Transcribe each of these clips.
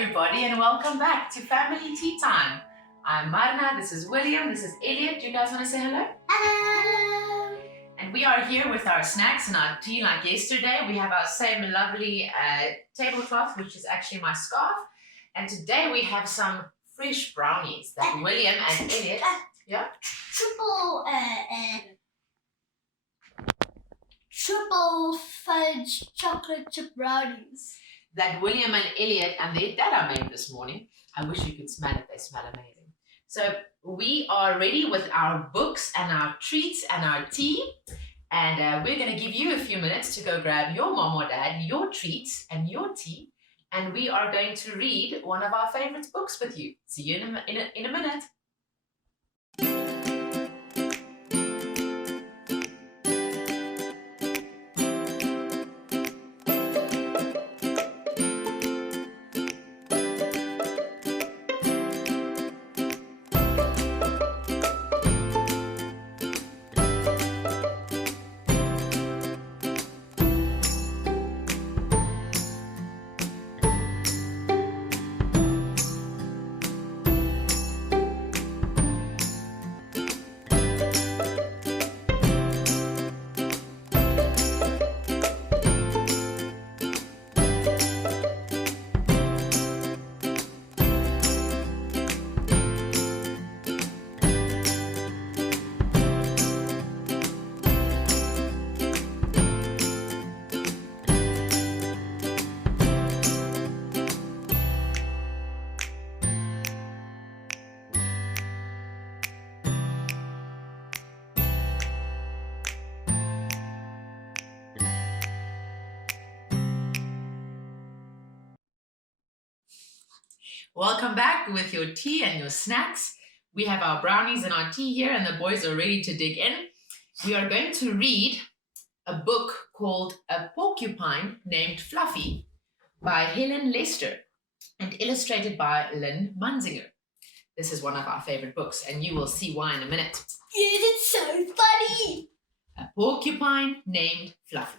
everybody, and welcome back to Family Tea Time. I'm Marna, this is William, this is Elliot. Do you guys want to say hello? Hello! And we are here with our snacks and our tea like yesterday. We have our same lovely tablecloth, which is actually my scarf. And today we have some fresh brownies that William and Elliot... Triple fudge chocolate chip brownies. That William and Elliot and their dad made this morning. I wish you could smell it. They smell amazing. So we are ready with our books and our treats and our tea. And we're going to give you a few minutes to go grab your mom or dad, your treats and your tea. And we are going to read one of our favorite books with you. See you in a minute. Welcome back with your tea and your snacks. We have our brownies and our tea here, and the boys are ready to dig in. We are going to read a book called A Porcupine Named Fluffy by Helen Lester and illustrated by Lynn Munzinger. This is one of our favorite books, and you will see why in a minute. Yes, it's so funny! A Porcupine Named Fluffy.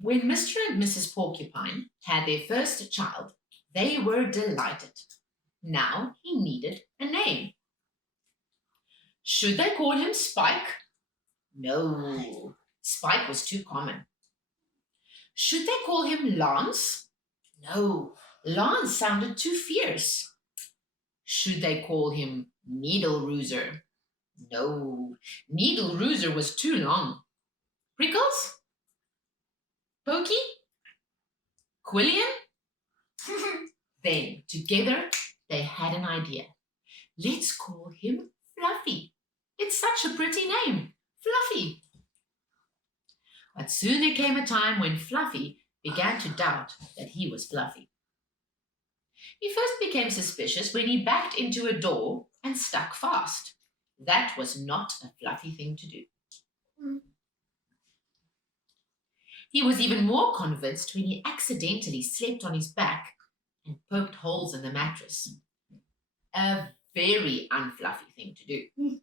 When Mr. and Mrs. Porcupine had their first child, they were delighted. Now he needed a name. Should they call him Spike? No, Spike was too common. Should they call him Lance? No, Lance sounded too fierce. Should they call him Needle Rooser? No, Needle Rooser was too long. Prickles? Pokey? Quillian? Then, together, they had an idea. Let's call him Fluffy. It's such a pretty name, Fluffy. But soon there came a time when Fluffy began to doubt that he was Fluffy. He first became suspicious when he backed into a door and stuck fast. That was not a Fluffy thing to do. He was even more convinced when he accidentally slept on his back and poked holes in the mattress. A very unfluffy thing to do.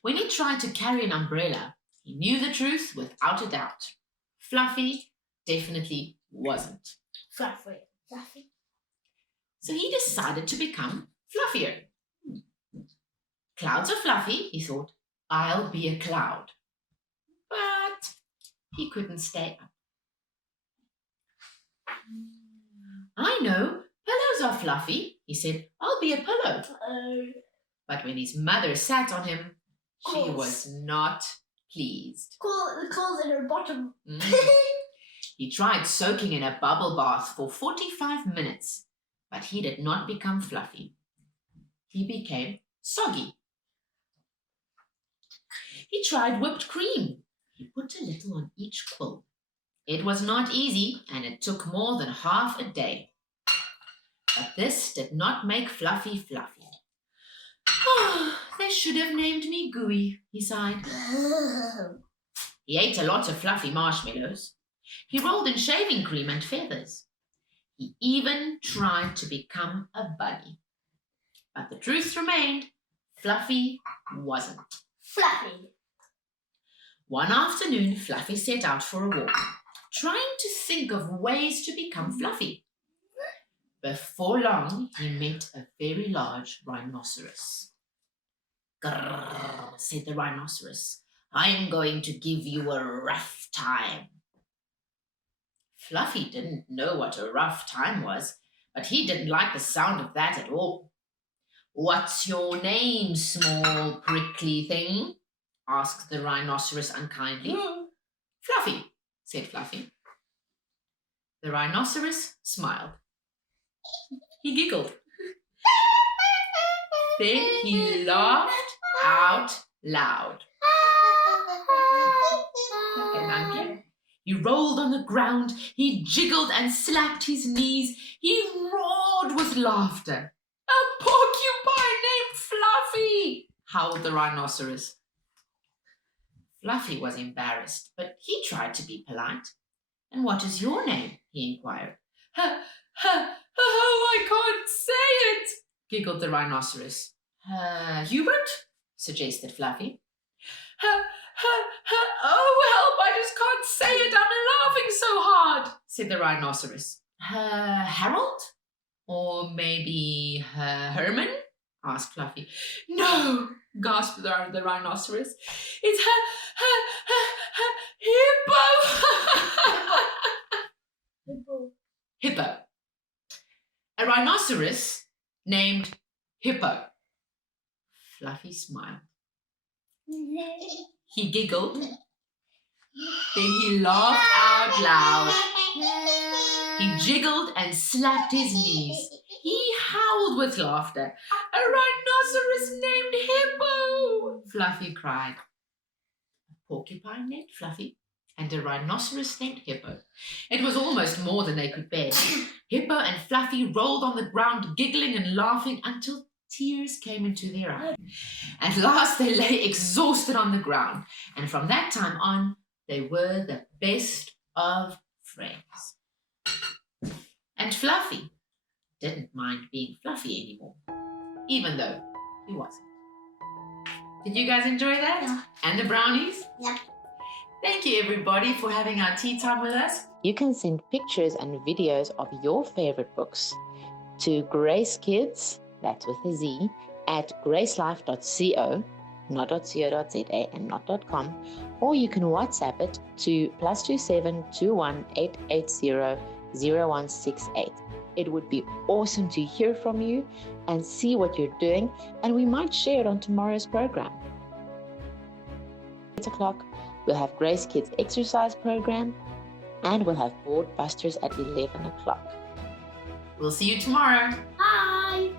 When he tried to carry an umbrella, he knew the truth without a doubt. Fluffy definitely wasn't. Fluffy. So he decided to become fluffier. Clouds are fluffy, he thought. I'll be a cloud. But he couldn't stay up. I know, pillows are fluffy, he said. I'll be a pillow. But when his mother sat on him, she was not pleased. Coals in her bottom. He tried soaking in a bubble bath for 45 minutes, but he did not become fluffy. He became soggy. He tried whipped cream. He put a little on each quill. It was not easy, and it took more than half a day. But this did not make Fluffy fluffy. Oh, they should have named me Gooey, he sighed. He ate a lot of fluffy marshmallows. He rolled in shaving cream and feathers. He even tried to become a bunny. But the truth remained, Fluffy wasn't. Fluffy. One afternoon, Fluffy set out for a walk, trying to think of ways to become fluffy. Before long, he met a very large rhinoceros. "Grrr," said the rhinoceros. "I'm going to give you a rough time." Fluffy didn't know what a rough time was, but he didn't like the sound of that at all. "What's your name, small prickly thing?" asked the rhinoceros unkindly. "Fluffy," said Fluffy. The rhinoceros smiled. He giggled. Then he laughed out loud. Okay, monkey. He rolled on the ground. He jiggled and slapped his knees. He roared with laughter. "A porcupine named Fluffy," howled the rhinoceros. Fluffy was embarrassed, but he tried to be polite. "And what is your name?" he inquired. Oh, I can't say it," giggled the rhinoceros. Hubert?" suggested Fluffy. Oh, help, I just can't say it. I'm laughing so hard," said the rhinoceros. Harold? Or maybe Herman?" asked Fluffy. "No," gasped the rhinoceros. "It's Hippo." Hippo. A rhinoceros named Hippo. Fluffy smiled. He giggled. Then he laughed out loud. He jiggled and slapped his knees. He howled with laughter. "A rhinoceros named Hippo!" Fluffy cried. A porcupine named Fluffy and a rhinoceros named Hippo. It was almost more than they could bear. Hippo and Fluffy rolled on the ground, giggling and laughing until tears came into their eyes. At last they lay exhausted on the ground, and from that time on, they were the best of friends. And Fluffy didn't mind being Fluffy anymore, even though he wasn't. Did you guys enjoy that? Yeah. And the brownies? Yeah. Thank you, everybody, for having our tea time with us. You can send pictures and videos of your favorite books to GraceKidz, that's with a Z, at gracelife.co, not .co.za and not .com, or you can WhatsApp it to +27 21 880 0168. It would be awesome to hear from you and see what you're doing, and we might share it on tomorrow's program. 8 o'clock, we'll have GraceKidz exercise program, and we'll have board busters at 11 o'clock. We'll see you tomorrow. Bye.